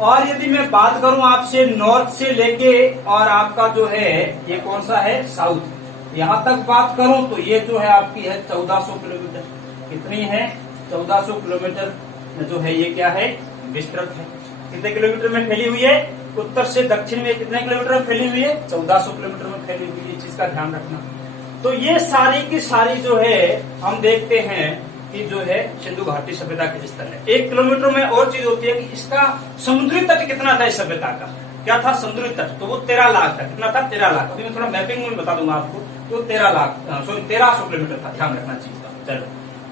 और यदि मैं बात करूं आपसे नॉर्थ से लेके और आपका जो है ये कौन सा है? साउथ, यहां तक बात करूं तो ये जो है आपकी है 1400 किलोमीटर। कितनी है? 1400 किलोमीटर जो है ये क्या है? विस्तृत है। कितने किलोमीटर में फैली हुई है? उत्तर से दक्षिण में कितने किलोमीटर में फैली हुई है? 1400 किलोमीटर में फैली हुई है। इस चीज का ध्यान रखना। तो ये सारी की सारी जो है हम देखते हैं कि जो है सिंधु घाटी सभ्यता के स्थल है। 1 किलोमीटर में और चीज होती है कि इसका समुद्री तट कितना था इस सभ्यता का? क्या था? समुद्री तट। तो वो 13 लाख था। कितना था? 13 लाख। अभी मैं थोड़ा मैपिंग में बता दूंगा आपको। तो 1300 किलोमीटर था। ध्यान रखना चीज का। चलो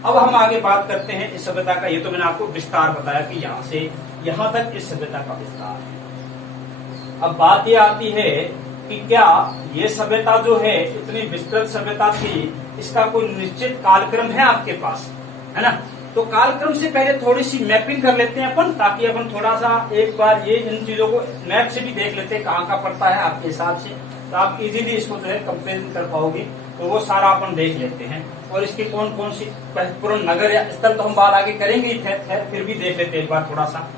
अब हम आगे बात करते हैं इस सभ्यता का। ये तो मैंने आपको विस्तार बताया कि यहाँ से यहाँ तक इस सभ्यता का विस्तार है। अब बात ये आती है कि क्या ये सभ्यता जो है इतनी विस्तृत सभ्यता थी, इसका कोई निश्चित कालक्रम है आपके पास? है ना। तो कालक्रम से पहले थोड़ी सी मैपिंग कर लेते हैं अपन, ताकि अपन थोड़ा सा एक बार ये इन चीजों को मैप से भी देख लेते हैं कहाँ का पड़ता है आपके हिसाब से। तो आप इजीली इसको जो है कंपेरिजन कर पाओगे। तो वो सारा अपन देख लेते हैं और इसके कौन कौन सी महत्वपूर्ण नगर या स्थल तो हम बात आगे करेंगे ही, फिर भी देख लेते हैं एक बार थोड़ा सा।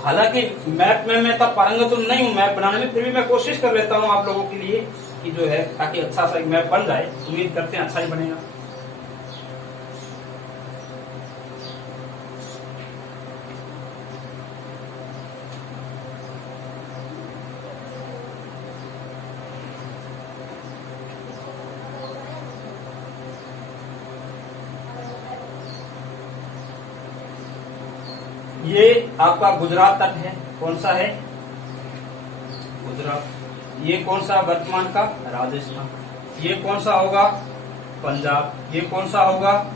हालांकि मैप में मैं तब पारंगत तो नहीं हूँ मैप बनाने में, फिर भी मैं कोशिश कर लेता हूँ आप लोगों के लिए कि जो है ताकि अच्छा सा एक मैप बन जाए। उम्मीद करते हैं अच्छा ही बनेगा। ये आपका गुजरात तट है, कौन सा है? गुजरात। ये कौन सा वर्तमान का? राजस्थान। ये कौन सा होगा? पंजाब। ये कौन सा होगा?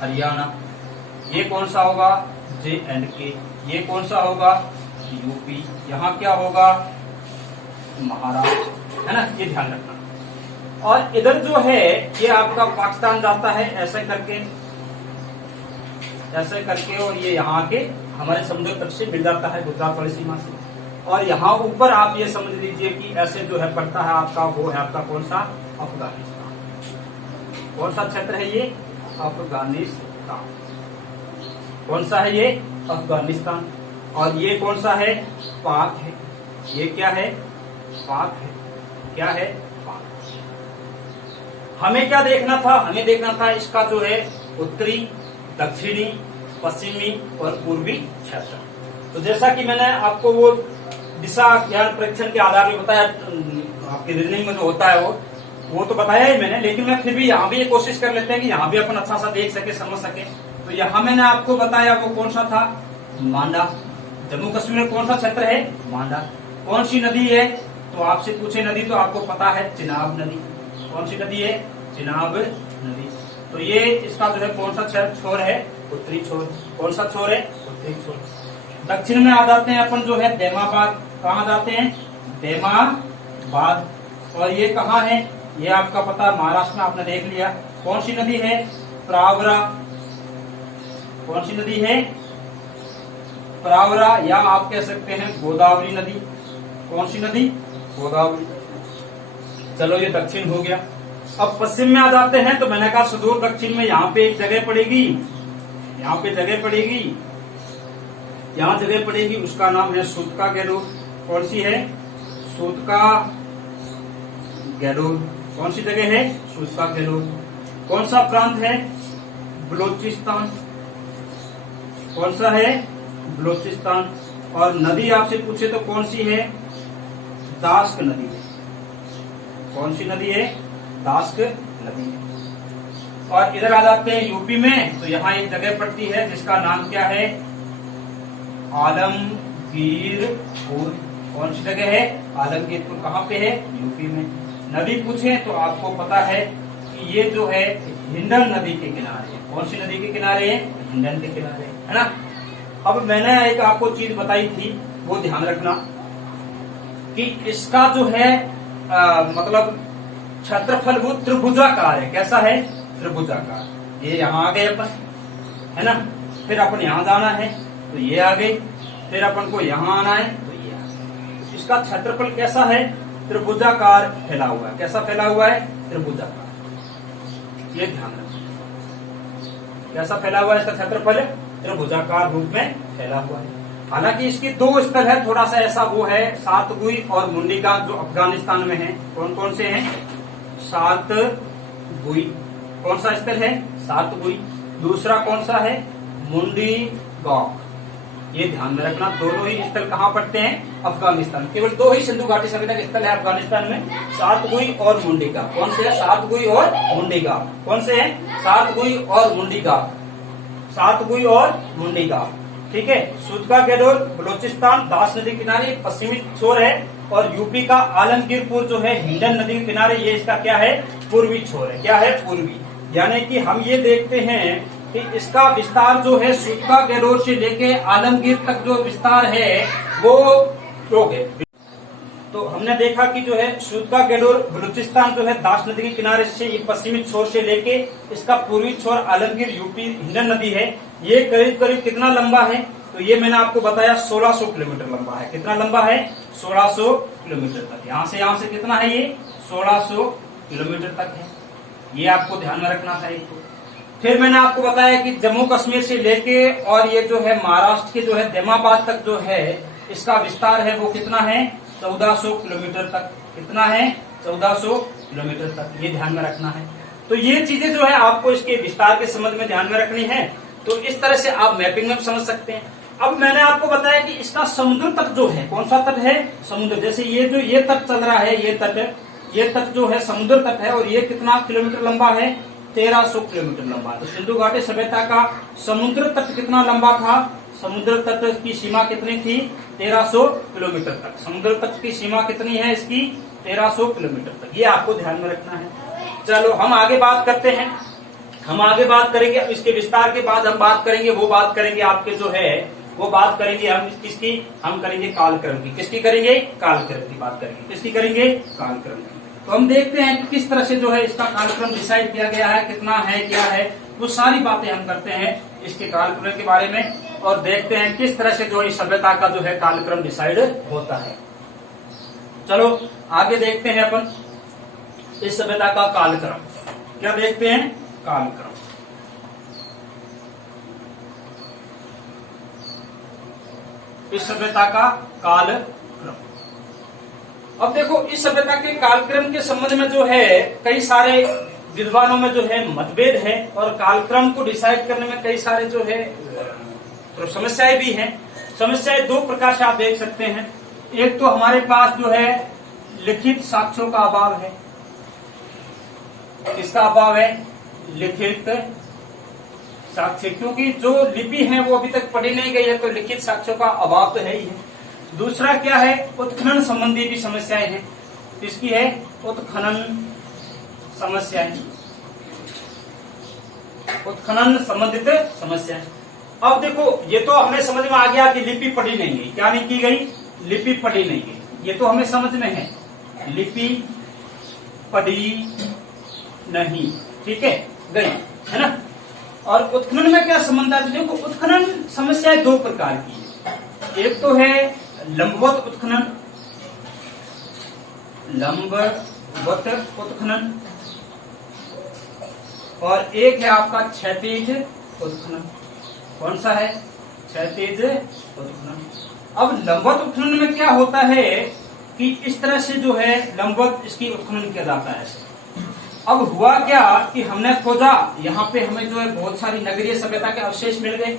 हरियाणा। ये कौन सा होगा? J&K। ये कौन सा होगा? यूपी। यहाँ क्या होगा? महाराष्ट्र, है ना, ये ध्यान रखना। और इधर जो है ये आपका पाकिस्तान जाता है ऐसे करके, और ये यहाँ के हमारे समुद्र तट से मिल जाता है गुजरात वाली सीमा से। और यहाँ ऊपर आप ये समझ लीजिए कि ऐसे जो है पड़ता है आपका, वो है आपका कौन सा? अफगानिस्तान। कौन सा क्षेत्र है ये? अफगानिस्तान। कौन सा है ये? अफगानिस्तान। और ये कौन सा है? पाक है। ये क्या है? पाक है। क्या है? पाक। हमें क्या देखना था? हमें देखना था इसका जो है उत्तरी, दक्षिणी, पश्चिमी और पूर्वी क्षेत्र। तो जैसा कि मैंने आपको वो दिशा ज्ञान परीक्षण के आधार पर बताया, आपकी रीजनिंग में जो होता है वो तो बताया ही मैंने, लेकिन मैं फिर भी यहाँ भी ये कोशिश कर लेते हैं कि यहाँ भी अपन अच्छा सा देख सके, समझ सके। तो यहाँ मैंने आपको बताया वो कौन सा था? मांडा। जम्मू कश्मीर में कौन सा क्षेत्र है? मांडा। कौन सी नदी है? तो आपसे पूछे नदी तो आपको पता है चिनाब नदी। कौन सी नदी है? चिनाब नदी। तो ये इसका जो है कौन सा छोर है? उत्तरी छोर। कौन सा छोर है? उत्तरी छोर। दक्षिण में आ जाते हैं अपन जो है देमाबाद। कहाँ जाते हैं? देमाबाद। और ये कहाँ है? ये आपका पता महाराष्ट्र में, आपने देख लिया। कौन सी नदी है? प्रावरा। कौन सी नदी है? प्रावरा, या आप कह सकते हैं गोदावरी नदी। कौन सी नदी? गोदावरी। चलो ये दक्षिण हो गया। अब पश्चिम में आ जाते हैं। तो मैंने कहा सुदूर दक्षिण में यहाँ पे एक जगह पड़ेगी, यहाँ पे जगह पड़ेगी, यहाँ जगह पड़ेगी, उसका नाम है सूतका गैरोर। कौन सी है? सूतका गैरोर। कौन सी जगह है? सूतका गैरोर। कौन सा प्रांत है? बलोचिस्तान। कौन सा है? बलोचिस्तान। और नदी आपसे पूछे तो कौन सी है? दास्क नदी है। कौन सी नदी है? दास्क नदी है। और इधर आ जाते हैं यूपी में। तो यहाँ एक जगह पड़ती है जिसका नाम क्या है? आलमगीरपुर। कौन सी जगह है? आलमगीरपुर। कहाँ पे है? यूपी में। नदी पूछे तो आपको पता है कि ये जो है हिंडन नदी के किनारे है। कौन सी नदी के किनारे है? हिंडन के किनारे, है ना। अब मैंने एक आपको चीज बताई थी, वो ध्यान रखना कि इसका जो है मतलब क्षेत्रफल वो त्रिभुजाकार है। कैसा है? त्रिभुजाकार। ये यहाँ आ गए अपन, है ना। फिर अपन यहाँ जाना है तो ये आ गई, फिर अपन को यहाँ आना है तो ये आ गई। इसका क्षेत्रफल कैसा है? त्रिभुजाकार फैला हुआ है। कैसा फैला हुआ है? त्रिभुजाकार। ये ध्यान रखना। कैसा फैला हुआ है इसका क्षेत्रफल? त्रिभुजाकार रूप में फैला हुआ है। हालांकि इसके दो स्थल है, थोड़ा सा ऐसा वो है, सातगुई और मुंडीगा, जो अफगानिस्तान में है। कौन कौन से हैं? सातगुई। कौन सा स्थल है? सातगुई। दूसरा कौन सा है? मुंडीगौक। ये ध्यान में रखना, दोनों ही स्थल कहाँ पड़ते हैं? अफगानिस्तान। केवल दो ही सिंधु घाटी सभ्यता के स्थल है अफगानिस्तान में, सातगुई और मुंडीगा। कौन से है? सातगुई और मुंडीगा। कौन से है? सातगुई और मुंडीगा। सातगुई और मुंडीगा, ठीक है। सूतका गैरोर बलोचिस्तान, दास नदी किनारे पश्चिमी छोर है। और यूपी का आलमगीरपुर जो है हिंडन नदी के किनारे, ये इसका क्या है? पूर्वी छोर है। क्या है? पूर्वी। यानी कि हम ये देखते हैं कि इसका विस्तार जो है सूतका गैरोर से लेके आलमगीर तक जो विस्तार है वो रोग है। तो हमने देखा कि जो है सूतका गैरोर बलूचिस्तान जो है दास नदी के किनारे से, ये पश्चिमी छोर से लेके इसका पूर्वी छोर आलमगीर यूपी हिंडन नदी है। ये करीब करीब कितना लंबा है? तो ये मैंने आपको बताया 1600 किलोमीटर लंबा है। कितना लंबा है? 1600 किलोमीटर तक। यहाँ से कितना है? ये 1600 किलोमीटर तक है। ये आपको ध्यान में रखना था। एक फिर मैंने आपको बताया कि जम्मू कश्मीर से लेके और ये जो है महाराष्ट्र के जो है देमाबाद तक जो है इसका विस्तार है वो कितना है? 1400 किलोमीटर तक। कितना है? 1400 किलोमीटर तक। ये ध्यान में रखना है। तो ये चीजें जो है आपको इसके विस्तार के संबंध में ध्यान में रखनी है। तो इस तरह से आप मैपिंग में समझ सकते हैं। अब मैंने आपको बताया कि इसका समुद्र तट जो है, कौन सा तट है? समुद्र। जैसे ये जो ये तट चल रहा है, ये तट जो है समुद्र तट है और ये कितना किलोमीटर लंबा है? 1300 किलोमीटर लंबा। तो सिंधु घाटी सभ्यता का समुद्र तट कितना लंबा था? समुद्र तट की सीमा कितनी थी? 1300 किलोमीटर तक। समुद्र तट की सीमा कितनी है इसकी? 1300 किलोमीटर तक। ये आपको ध्यान में रखना है। चलो हम आगे बात करते हैं। हम आगे बात करेंगे, अब इसके विस्तार के बाद हम बात करेंगे, वो बात करेंगे आपके जो है वो बात करेंगे हम किसकी? हम करेंगे कालक्रम की। किसकी करेंगे? कालक्रम की बात करेंगे। किसकी करेंगे? कालक्रम की। तो हम देखते हैं कि किस तरह से जो है इसका कालक्रम डिसाइड किया गया है, कितना है, क्या है, वो सारी बातें हम करते हैं इसके कालक्रम के बारे में और देखते हैं किस तरह से जो इस सभ्यता का जो है कालक्रम डिसाइड होता है। चलो आगे देखते हैं अपन इस सभ्यता का कालक्रम। क्या देखते हैं? कालक्रम। इस सभ्यता का कालक्रम। अब देखो इस सभ्यता के कालक्रम के संबंध में जो है कई सारे विद्वानों में जो है मतभेद है और कालक्रम को डिसाइड करने में कई सारे जो है तो समस्याएं भी हैं। समस्याएं दो प्रकार से आप देख सकते हैं। एक तो हमारे पास जो है लिखित साक्ष्यों का अभाव है। इसका अभाव है लिखित साक्ष्य, क्योंकि जो लिपि है वो अभी तक पढ़ी नहीं गई है, तो लिखित साक्ष्यों का अभाव तो है ही है। दूसरा क्या है? उत्खनन संबंधी भी समस्याएं हैं। इसकी है उत्खनन समस्याएं, उत्खनन संबंधित समस्याएं। अब देखो ये तो हमें समझ में आ गया कि लिपि पढ़ी नहीं गई। क्या नहीं की गई? लिपि पढ़ी नहीं गई। ये तो हमें समझ में है, लिपि पढ़ी नहीं, ठीक है, गई, है ना। और उत्खनन में क्या संबंध है? देखो उत्खनन समस्याएं दो प्रकार की है। एक तो है लंबवत उत्खनन, लंबवत उत्खनन, और एक है आपका क्षैतिज उत्खनन। कौन सा है? क्षैतिज उत्खनन। अब लंबवत उत्खनन में क्या होता है कि इस तरह से जो है लंबवत इसकी उत्खनन किया जाता है। अब हुआ क्या कि हमने खोजा, यहाँ पे हमें जो है बहुत सारी नगरीय सभ्यता के अवशेष मिल गए।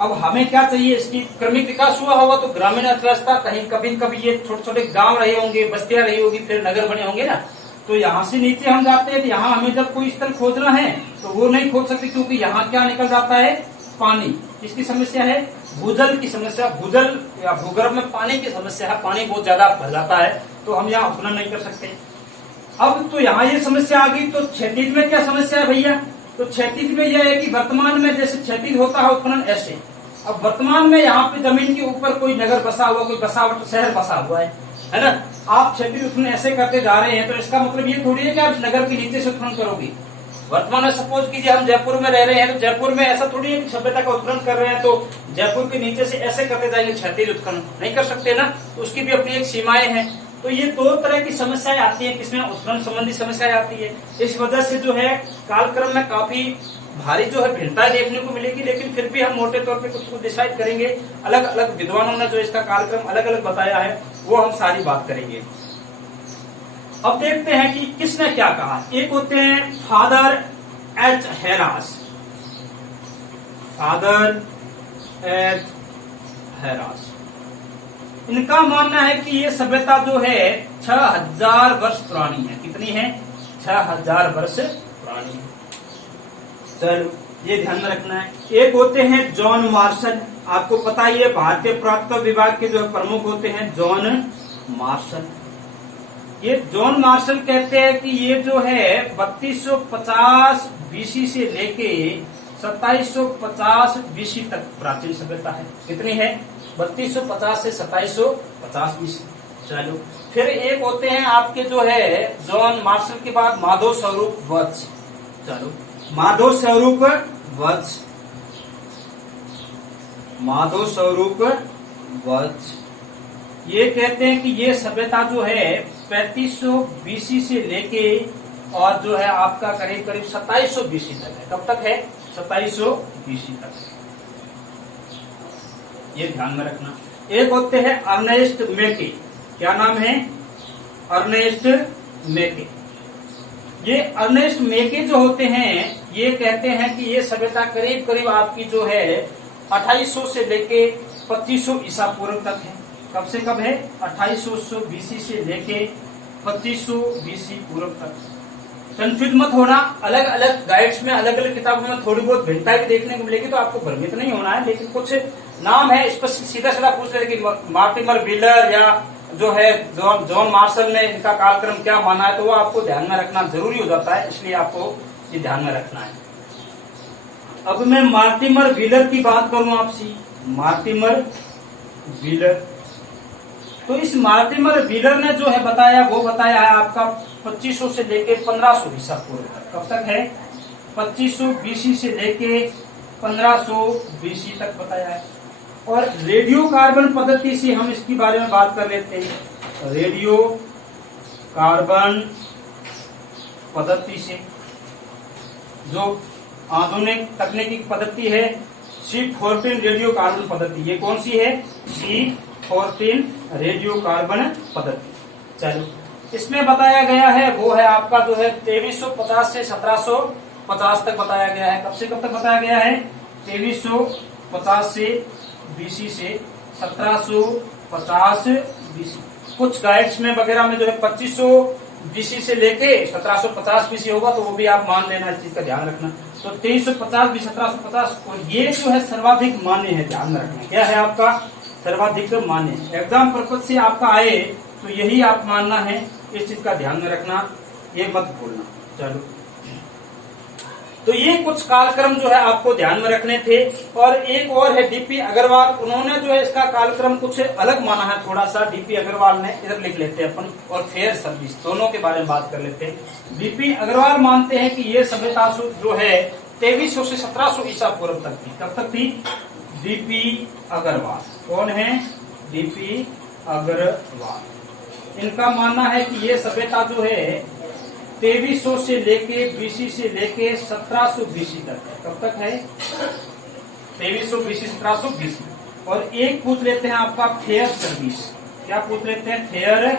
अब हमें क्या चाहिए? इसकी क्रमिक विकास हुआ होगा तो ग्रामीण अर्थव्यवस्था, कहीं कभी कभी ये छोटे छोटे गांव रहे होंगे, बस्तियां रही होगी, फिर नगर बने होंगे ना। तो यहाँ से नीचे हम जाते हैं, यहाँ हमें जब कोई स्थल खोजना है तो वो नहीं खोज सकते, क्योंकि यहाँ क्या निकल जाता है? पानी। किसकी समस्या है? भूजल की समस्या। भूजल या भूगर्भ में पानी की समस्या है, पानी बहुत ज्यादा भर जाता है, तो हम यहाँ उत्खनन नहीं कर सकते। अब तो यहाँ ये समस्या आ गई। तो क्षैतिज में क्या समस्या है भैया? तो क्षैतिज में यह है कि वर्तमान में जैसे क्षैतिज होता है उत्खनन ऐसे, अब वर्तमान में यहाँ पे जमीन के ऊपर कोई नगर बसा हुआ, कोई बसावट शहर बसा हुआ है ना। आप क्षैतिज उत्खनन ऐसे करते जा रहे हैं तो इसका मतलब ये थोड़ी है कि आप नगर के नीचे से उत्खनन करोगे। वर्तमान में सपोज कीजिए हम जयपुर में रह रहे हैं, तो जयपुर में ऐसा थोड़ी है कि सभ्यता का उत्खनन कर रहे हैं तो जयपुर के नीचे से ऐसे करते जाएंगे क्षैतिज उत्खनन, नहीं कर सकते ना। तो उसकी भी अपनी एक सीमाएं हैं। तो ये दो तरह की समस्याएं आती है, किसमें? उत्खनन संबंधी समस्याएं आती है। इस वजह से जो है कालक्रम में काफी भारी जो है भिन्नता देखने को मिलेगी, लेकिन फिर भी हम मोटे तौर पे कुछ डिसाइड करेंगे। अलग अलग विद्वानों ने जो इसका कालक्रम अलग अलग बताया है वो हम सारी बात करेंगे। अब देखते हैं कि किसने क्या कहा। एक होते हैं फादर एच हेरास, फादर एच हेरास। इनका मानना है कि ये सभ्यता जो है 6000 वर्ष पुरानी है। कितनी है? 6000 वर्ष पुरानी है। चलो ये ध्यान में रखना है। एक होते हैं जॉन मार्शल, आपको पता ही है भारतीय पुरातत्व विभाग के जो प्रमुख होते हैं जॉन मार्शल। ये जॉन मार्शल कहते हैं कि ये जो है 3250 बीसी से लेके 2750 बीसी तक प्राचीन सभ्यता है। कितनी है? 3250 से 2750 बीसी। चलो फिर एक होते हैं आपके जो है जॉन मार्शल के बाद माधव स्वरूप वत्स। चलो माधव स्वरूप वत्स, माधव स्वरूप वत्स ये कहते हैं कि ये सभ्यता जो है 3500 बीसी से लेके और जो है आपका करीब करीब 2700 बीसी तक है। कब तक है? 2700 बीसी तक। ये ध्यान में रखना। एक होते हैं अर्नेस्ट मेके। क्या नाम है? अर्नेस्ट मेके। ये अर्नेस्ट मेके जो होते हैं ये कहते हैं कि ये सभ्यता करीब करीब आपकी जो है 2800 से लेके 2500 ईसा पूर्व तक है। कब से कब है? 2800 बीसी से लेके 2500 बीसी पूर्व तक। कंफ्यूज मत होना। अलग अलग गाइड्स में, अलग अलग किताबों में थोड़ी बहुत भिन्नता भी देखने को मिलेगी, तो आपको भ्रमित नहीं होना है। लेकिन कुछ नाम है इस पर सीधा सीधा पूछ रहे कि मार्टिमर व्हीलर या जो है जॉन मार्शल ने इनका कालक्रम क्या माना है, तो वो आपको ध्यान में रखना जरूरी हो जाता है, इसलिए आपको ये ध्यान में रखना है। अब मैं मार्टिमर व्हीलर की बात करूं आपसे, मार्टिमर व्हीलर। तो इस मार्टिमर व्हीलर ने जो है बताया, वो बताया है आपका 2500 से लेके 1500 ईसा पूर्व तक। कब तक है? 2500 बीसी से लेके 1500 बीसी तक बताया है। और रेडियो कार्बन पद्धति से हम इसके बारे में बात कर लेते हैं। रेडियो कार्बन पद्धति से जो आधुनिक तकनीकी पद्धति है, C14 रेडियो कार्बन पद्धति। ये कौन सी है? C14 रेडियो कार्बन पद्धति। चलो, इसमें बताया गया है वो है आपका जो है 2350 से 1750 तक बताया गया है। कब से कब तक बताया गया है? 2350 से बीसी से 1750 बीसी। कुछ गाइड्स में वगैरह में जो है 2500 बीसी से लेके 1750 बीसी होगा, तो वो भी आप मान लेना, इस चीज का ध्यान रखना। तो 2350 भी 1750, और ये जो है सर्वाधिक मान्य है, ध्यान में रखना। क्या है आपका? सर्वाधिक मान्य। एग्जाम पर्पज से आपका आए तो यही आप मानना है, इस चीज का ध्यान में रखना, ये मत भूलना। चलो, तो ये कुछ कालक्रम जो है आपको ध्यान में रखने थे। और एक और है डीपी अग्रवाल, उन्होंने जो है इसका कालक्रम कुछ अलग माना है थोड़ा सा। डीपी अग्रवाल ने, इधर लिख लेते हैं अपन, और फेयर सर्विस, दोनों के बारे में बात कर लेते हैं। डीपी अग्रवाल मानते हैं कि ये सभ्यता जो है 2300 से 1700 ईसा पूर्व तक थी। कब तक थी? डीपी अग्रवाल। कौन है? डीपी अग्रवाल। इनका मानना है कि ये सभ्यता जो है 2300 से लेके बीसी से लेके 1700 बीसी तक है। कब तक है? 2300 बीसी 1700 बीसी। और एक पूछ लेते हैं आपका फेयर सर्विस। क्या पूछ लेते हैं? Fair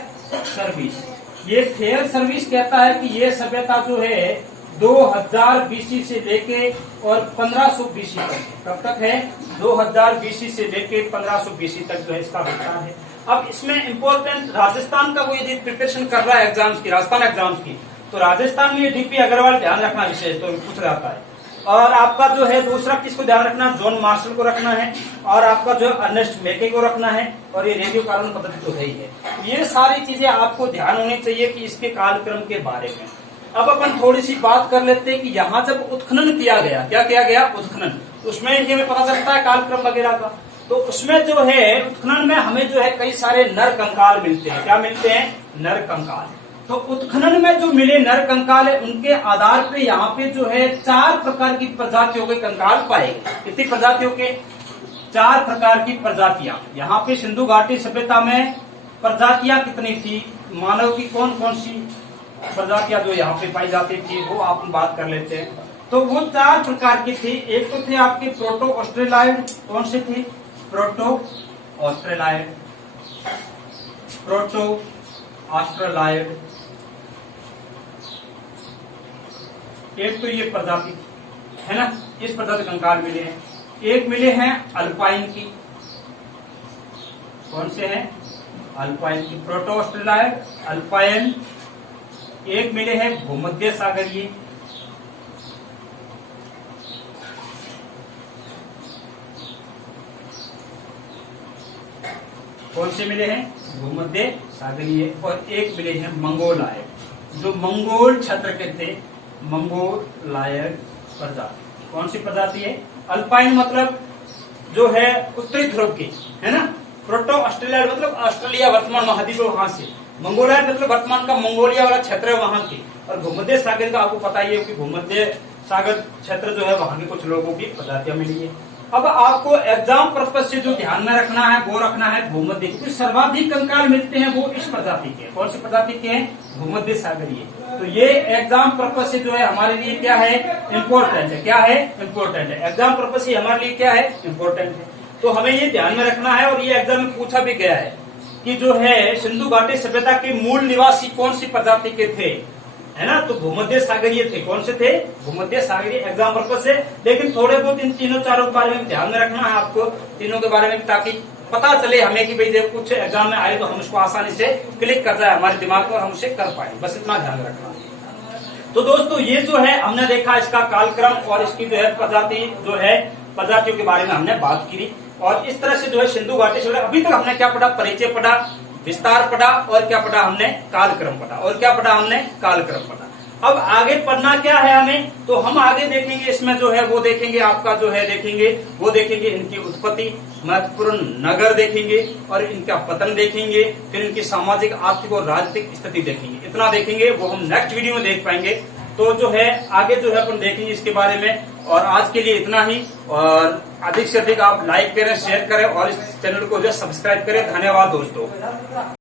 service. ये फेयर सर्विस कहता है कि ये सभ्यता जो है 2000 बीसी से लेके और 1500 बीसी तक। कब तक है? 2000 बीसी से लेके 1500 बीसी तक जो है इसका विस्तार है। अब इसमें इम्पोर्टेंट राजस्थान का कोई यदि प्रिपरेशन कर रहा है एग्जाम्स की, राजस्थान एग्जाम्स की, तो राजस्थान में डीपी अग्रवाल ध्यान रखना विशेष, तो पूछ जाता है। और आपका जो है दूसरा किसको ध्यान रखना? जॉन मार्शल को रखना है, और आपका जो अर्नेस्ट मेके को रखना है, और ये रेडियो कार्बन पद्धति तो है ही है। ये सारी चीजें आपको ध्यान होनी चाहिए कि इसके कालक्रम के बारे में। अब अपन थोड़ी सी बात कर लेते हैं कि यहाँ जब उत्खनन किया गया, क्या किया गया? उत्खनन। उसमें ये हमें पता चलता है कालक्रम वगैरह का। तो उसमें जो है उत्खनन में हमें जो है कई सारे नर कंकाल मिलते हैं। क्या मिलते हैं? नर कंकाल। तो उत्खनन में जो मिले नर कंकाल है, उनके आधार पे यहाँ पे जो है 4 प्रकार की प्रजातियों के कंकाल पाए गए। कितनी प्रजातियों के? 4 प्रकार की प्रजातियां। यहाँ पे सिंधु घाटी सभ्यता में प्रजातियां कितनी थी? मानव की कौन कौन सी प्रजातियां जो यहाँ पे पाई जाती थी, वो आप बात कर लेते हैं। तो वो 4 प्रकार की थी। एक तो थे आपके प्रोटो ऑस्ट्रेलाइड। कौन से थी? Proto Australoid. Proto Australoid. एक तो ये प्रजाति है ना, इस प्रजाति कंकाल मिले हैं। एक मिले हैं अल्पाइन की। कौन से हैं? अल्पाइन की। Proto Australoid, alpine. एक मिले हैं भूमध्य सागरीय। कौन से मिले हैं? भूमध्य सागरीय। और एक मिले हैं मंगोलायड, जो मंगोल क्षेत्र के थे। मंगोलायड प्रजाति। कौन सी प्रजाति है? अल्पाइन मतलब जो है उत्तरी ध्रुव की, है ना। प्रोटो ऑस्ट्रेलिया मतलब ऑस्ट्रेलिया वर्तमान महाद्वीप वहां से। मंगोलायड मतलब वर्तमान का मंगोलिया वाला क्षेत्र है वहां की। और भूमध्य सागर का आपको पता ही है कि भूमध्य सागर क्षेत्र जो है वहां के कुछ लोगों की प्रजातियां मिली है। अब आपको एग्जाम पर्पज से जो ध्यान में रखना है वो रखना है भूमध्य, क्योंकि सर्वाधिक कंकाल मिलते हैं वो इस प्रजाति के। कौन सी प्रजाति के हैं? भूमध्य सागरीय। तो ये एग्जाम पर्पज से जो है हमारे लिए क्या है? इम्पोर्टेंट है। क्या है? इम्पोर्टेंट है। एग्जाम पर्पज से हमारे लिए क्या है? इम्पोर्टेंट है। तो हमें ये ध्यान में रखना है। और ये एग्जाम में पूछा भी गया है कि जो है सिंधु घाटी सभ्यता के मूल निवासी कौन सी प्रजाति के थे, है ना। तो भूमध्य सागरीय थे। कौन से थे? भूमध्य सागरीय। एग्जाम पर्पज से। लेकिन थोड़े बहुत इन तीनों चारों के बारे में ध्यान में रखना है आपको, तीनों के बारे में, ताकि पता चले हमें कि भाई जब कुछ एग्जाम में आए तो हम उसको आसानी से क्लिक कर जाए हमारे दिमाग पर, हम उसे कर पाए। बस इतना ध्यान रखना। तो दोस्तों ये जो है हमने देखा इसका कालक्रम और इसकी जो है प्रजातियों के बारे में हमने बात की। और इस तरह से जो है सिंधु घाटी सभ्यता, अभी तक हमने क्या पढ़ा, परिचय पढ़ा, विस्तार पढ़ा और क्या पढ़ा हमने, कालक्रम पढ़ा। और क्या पढ़ा हमने, कालक्रम पढ़ा। अब आगे पढ़ना क्या है हमें, तो हम आगे देखेंगे इसमें जो है वो देखेंगे आपका जो है देखेंगे इनकी उत्पत्ति, महत्वपूर्ण नगर देखेंगे और इनका पतन देखेंगे, फिर इनकी सामाजिक, आर्थिक और राजनीतिक स्थिति देखेंगे। इतना देखेंगे, वो हम नेक्स्ट वीडियो में देख पाएंगे। तो जो है आगे जो है अपन देखेंगे इसके बारे में। और आज के लिए इतना ही, और अधिक से अधिक आप लाइक करें, शेयर करें और इस चैनल को जो सब्सक्राइब करें। धन्यवाद दोस्तों।